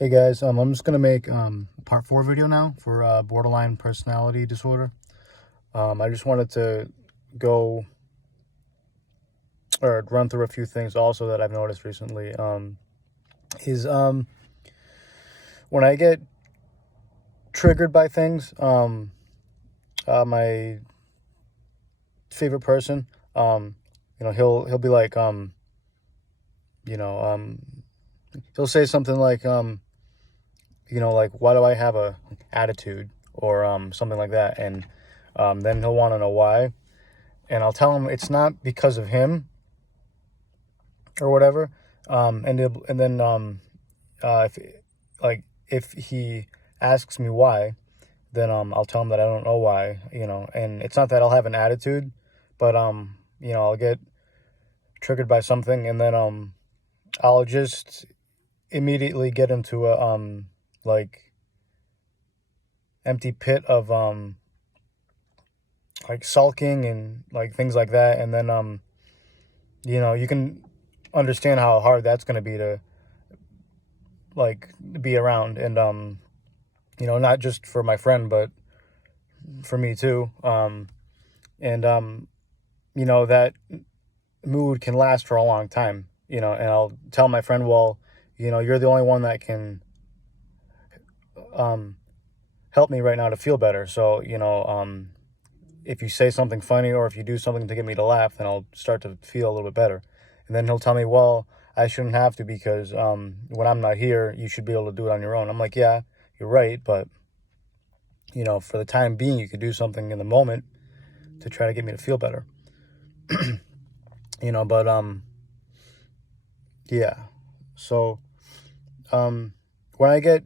Hey guys, I'm just gonna make a part 4 video now for borderline personality disorder. I just wanted to go or run through a few things also that I've noticed recently. Is when I get triggered by things, my favorite person, he'll be like, you know, um, he'll say something like, like, why do I have a attitude, or something like that, and then he'll want to know why, and I'll tell him it's not because of him or whatever, and then if if he asks me why, then I'll tell him that I don't know why, and it's not that I'll have an attitude, but I'll get triggered by something, and then I'll just immediately get into a like empty pit of like sulking and like things like that, and then you can understand how hard that's going to be to like be around, and not just for my friend but for me too, and that mood can last for a long time, and I'll tell my friend, well, you're the only one that can help me right now to feel better, so if you say something funny or if you do something to get me to laugh, then I'll start to feel a little bit better. And then he'll tell me, well, I shouldn't have to, because when I'm not here, you should be able to do it on your own. I'm like, yeah, you're right, but for the time being, you could do something in the moment to try to get me to feel better. But yeah. So when I get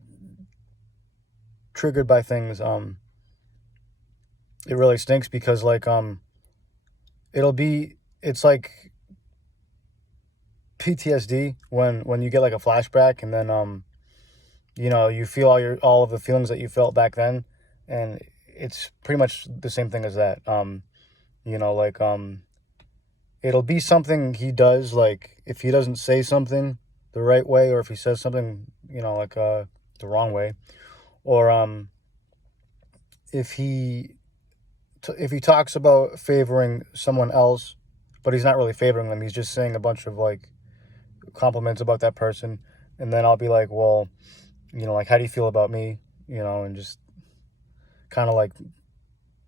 triggered by things, it really stinks, because like it's like PTSD when you get like a flashback, and then you feel all of the feelings that you felt back then, and it's pretty much the same thing as that. Like it'll be something he does, like if he doesn't say something the right way, or if he says something like the wrong way, or if he talks about favoring someone else, but he's not really favoring them, he's just saying a bunch of like compliments about that person, and then I'll be like, well, like, how do you feel about me, and just kind of like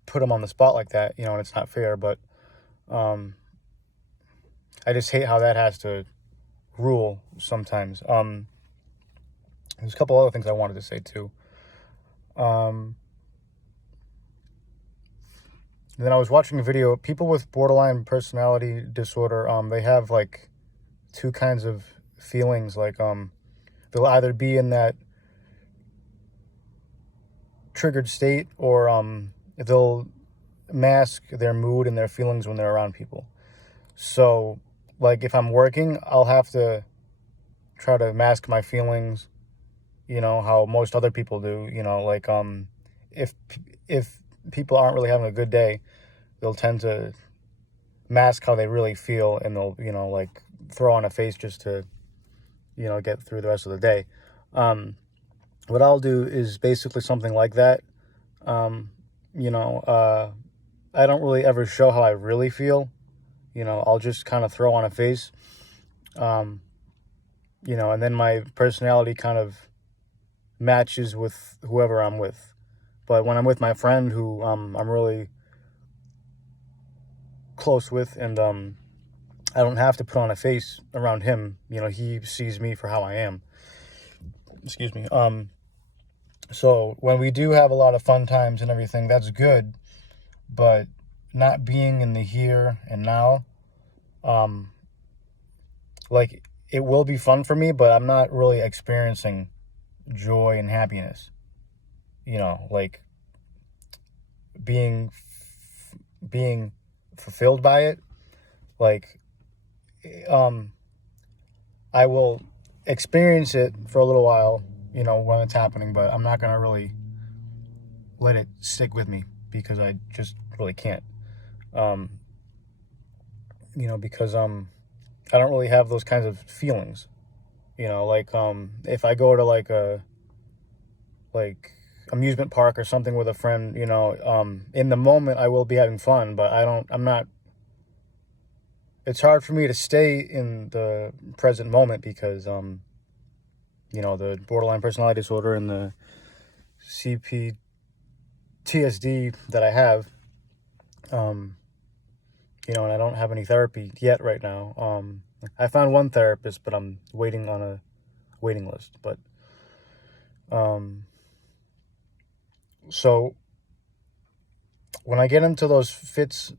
put him on the spot like that, and it's not fair, but I just hate how that has to rule sometimes. There's a couple other things I wanted to say too. Then I was watching a video. People with borderline personality disorder, they have like two kinds of feelings. Like they'll either be in that triggered state, or they'll mask their mood and their feelings when they're around people. So like if I'm working, I'll have to try to mask my feelings, how most other people do, like if people aren't really having a good day, they'll tend to mask how they really feel, and they'll like throw on a face just to get through the rest of the day. What I'll do is basically something like that. I don't really ever show how I really feel. I'll just kind of throw on a face, and then my personality kind of matches with whoever I'm with. But when I'm with my friend, who I'm really close with, and I don't have to put on a face around him, he sees me for how I am. Excuse me. So when we do have a lot of fun times and everything, that's good, but not being in the here and now, like, it will be fun for me, but I'm not really experiencing joy and happiness, like being fulfilled by it. Like I will experience it for a little while, when it's happening, but I'm not gonna really let it stick with me, because I just really can't. Because I don't really have those kinds of feelings. You know, like if I go to like a amusement park or something with a friend, you know, in the moment I will be having fun, but I'm not, it's hard for me to stay in the present moment because, you know, the borderline personality disorder and the CPTSD that I have, you know, and I don't have any therapy yet right now. I found one therapist, but I'm waiting on a waiting list. But, so when I get into those fits,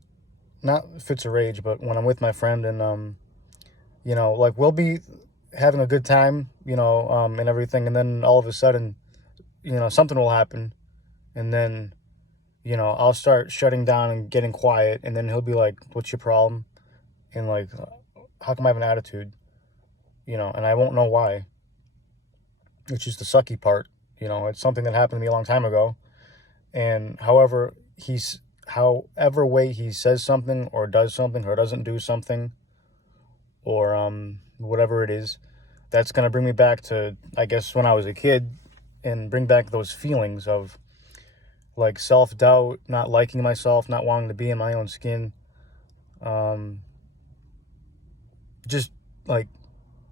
not fits of rage, but when I'm with my friend and, you know, like we'll be having a good time, you know, and everything. And then all of a sudden, you know, something will happen. And then, you know, I'll start shutting down and getting quiet. And then he'll be like, what's your problem? And like, how come I have an attitude? You know, and I won't know why, which is the sucky part. You know, it's something that happened to me a long time ago. And however way he says something or does something or doesn't do something or whatever it is, that's going to bring me back to, I guess, when I was a kid and bring back those feelings of like self-doubt, not liking myself, not wanting to be in my own skin, just like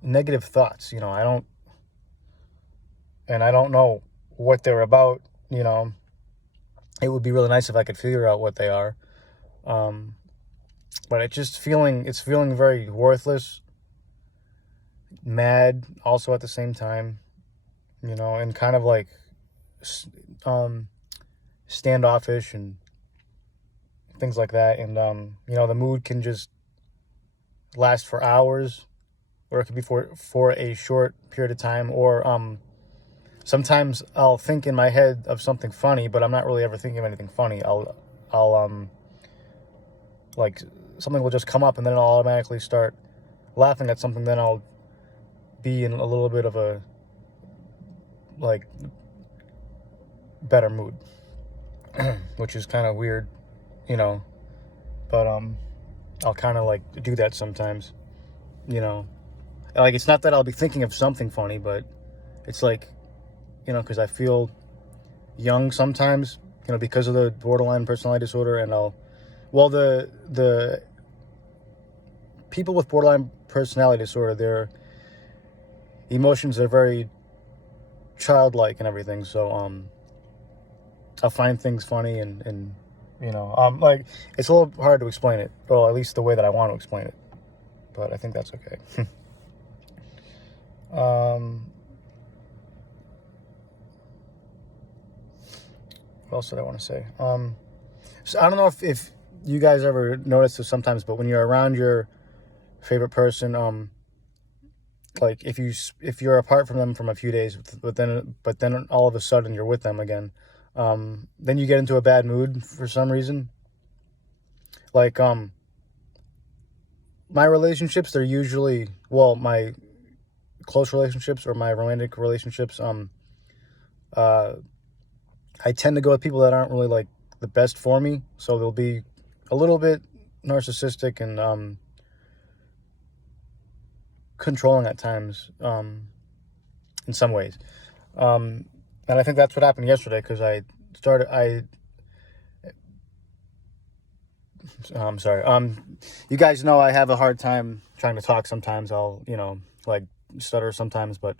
negative thoughts. You know, I don't know what they're about. You know, it would be really nice if I could figure out what they are. But it's feeling very worthless, mad also at the same time, you know, and kind of like standoffish and things like that. And, you know, the mood can just last for hours, or it could be for a short period of time. Or, sometimes I'll think in my head of something funny, but I'm not really ever thinking of anything funny. I'll like something will just come up and then I'll automatically start laughing at something. Then I'll be in a little bit of a like better mood, which is kind of weird, you know, but I'll kind of like do that sometimes, you know, like it's not that I'll be thinking of something funny, but it's like, you know, because I feel young sometimes, you know, because of the borderline personality disorder. And the people with borderline personality disorder, their emotions are very childlike and everything. So I'll find things funny and you know, like it's a little hard to explain it, or at least the way that I want to explain it, but I think that's okay. What else did I want to say? So I don't know if you guys ever notice this sometimes, but when you're around your favorite person, like if you're apart from them from a few days, but then all of a sudden you're with them again, then you get into a bad mood for some reason. Like my relationships, they're usually, well, my close relationships or my romantic relationships, I tend to go with people that aren't really like the best for me. So they'll be a little bit narcissistic and controlling at times, in some ways. And I think that's what happened yesterday, because I'm sorry. You guys know I have a hard time trying to talk sometimes. I'll, you know, like stutter sometimes, but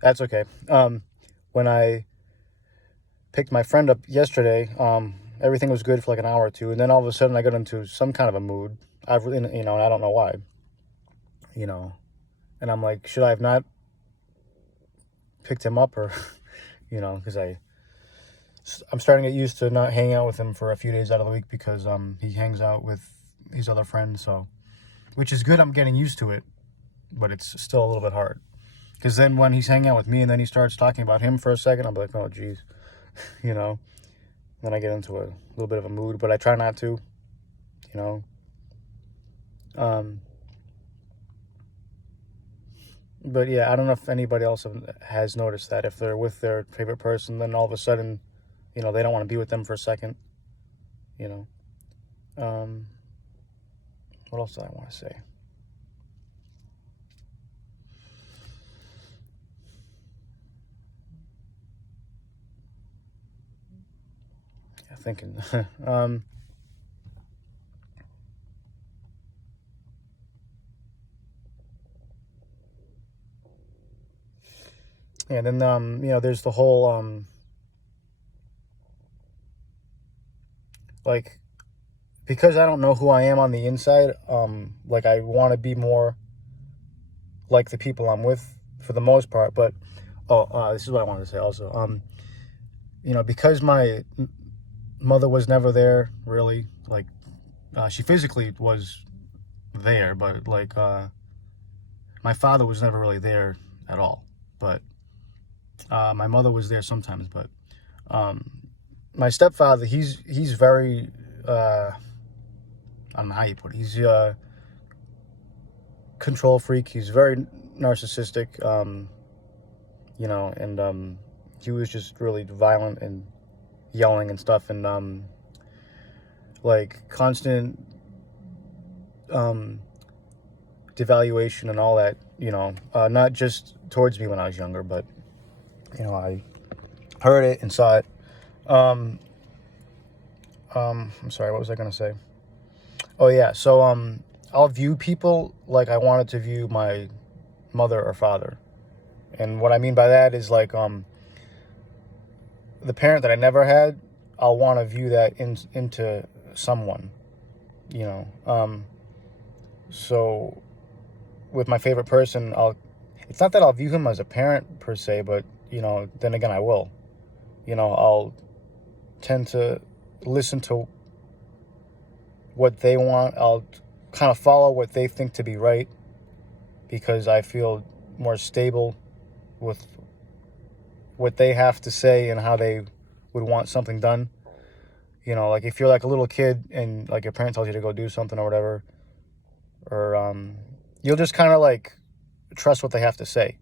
that's okay. When I picked my friend up yesterday, everything was good for like an hour or two, and then all of a sudden I got into some kind of a mood. You know, and I don't know why, you know, and I'm like, should I have not picked him up, or, you know, because I'm starting to get used to not hanging out with him for a few days out of the week, because he hangs out with his other friends, so, which is good. I'm getting used to it, but it's still a little bit hard, because then when he's hanging out with me and then he starts talking about him for a second, I'm like, oh geez, you know, then I get into a little bit of a mood, but I try not to, you know. But yeah, I don't know if anybody else has noticed that, if they're with their favorite person, then all of a sudden, you know, they don't want to be with them for a second, you know. What else do I want to say? thinking. And then, there's the whole, like, because I don't know who I am on the inside, like, I want to be more like the people I'm with for the most part. But, this is what I wanted to say also. Because my mother was never there, really, like, she physically was there, but, like, my father was never really there at all. But my mother was there sometimes. But my stepfather, he's very, I don't know how you put it. He's a control freak. He's very narcissistic, and he was just really violent and yelling and stuff, and like constant devaluation and all that, not just towards me when I was younger, but I heard it and saw it. I'm sorry, what was I gonna say? Oh yeah, so I'll view people like I wanted to view my mother or father. And what I mean by that is, like, the parent that I never had, I'll want to view that into someone, so with my favorite person, it's not that I'll view him as a parent per se, but, then again, I will. I'll tend to listen to what they want. I'll kind of follow what they think to be right, because I feel more stable with what they have to say and how they would want something done. Like, if you're like a little kid and, like, your parent tells you to go do something or whatever, or you'll just kind of, like, trust what they have to say,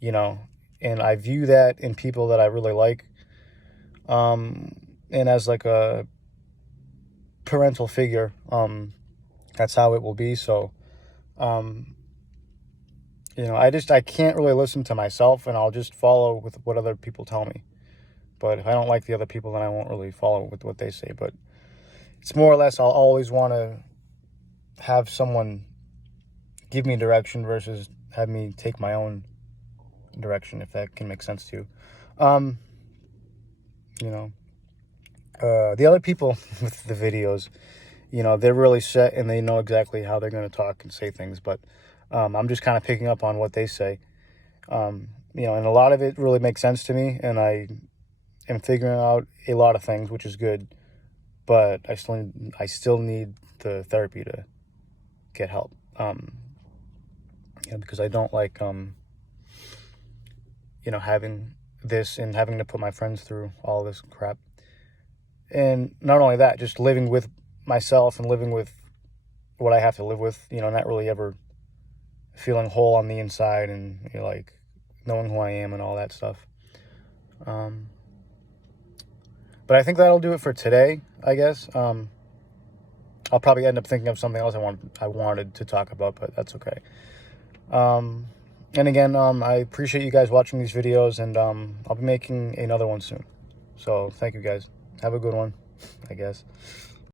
and I view that in people that I really like, and as like a parental figure, that's how it will be. So I can't really listen to myself, and I'll just follow with what other people tell me. But if I don't like the other people, then I won't really follow with what they say. But it's more or less, I'll always want to have someone give me direction versus have me take my own direction, if that can make sense to you. The other people with the videos, they're really set and they know exactly how they're going to talk and say things. But I'm just kind of picking up on what they say. And a lot of it really makes sense to me, and I am figuring out a lot of things, which is good. But I still need the therapy to get help. Because I don't like, having this and having to put my friends through all this crap. And not only that, just living with myself and living with what I have to live with, not really ever feeling whole on the inside, and, like, knowing who I am and all that stuff. But I think that'll do it for today, I guess. I'll probably end up thinking of something else I wanted to talk about, but that's okay. And again, I appreciate you guys watching these videos, and I'll be making another one soon. So thank you guys. Have a good one, I guess.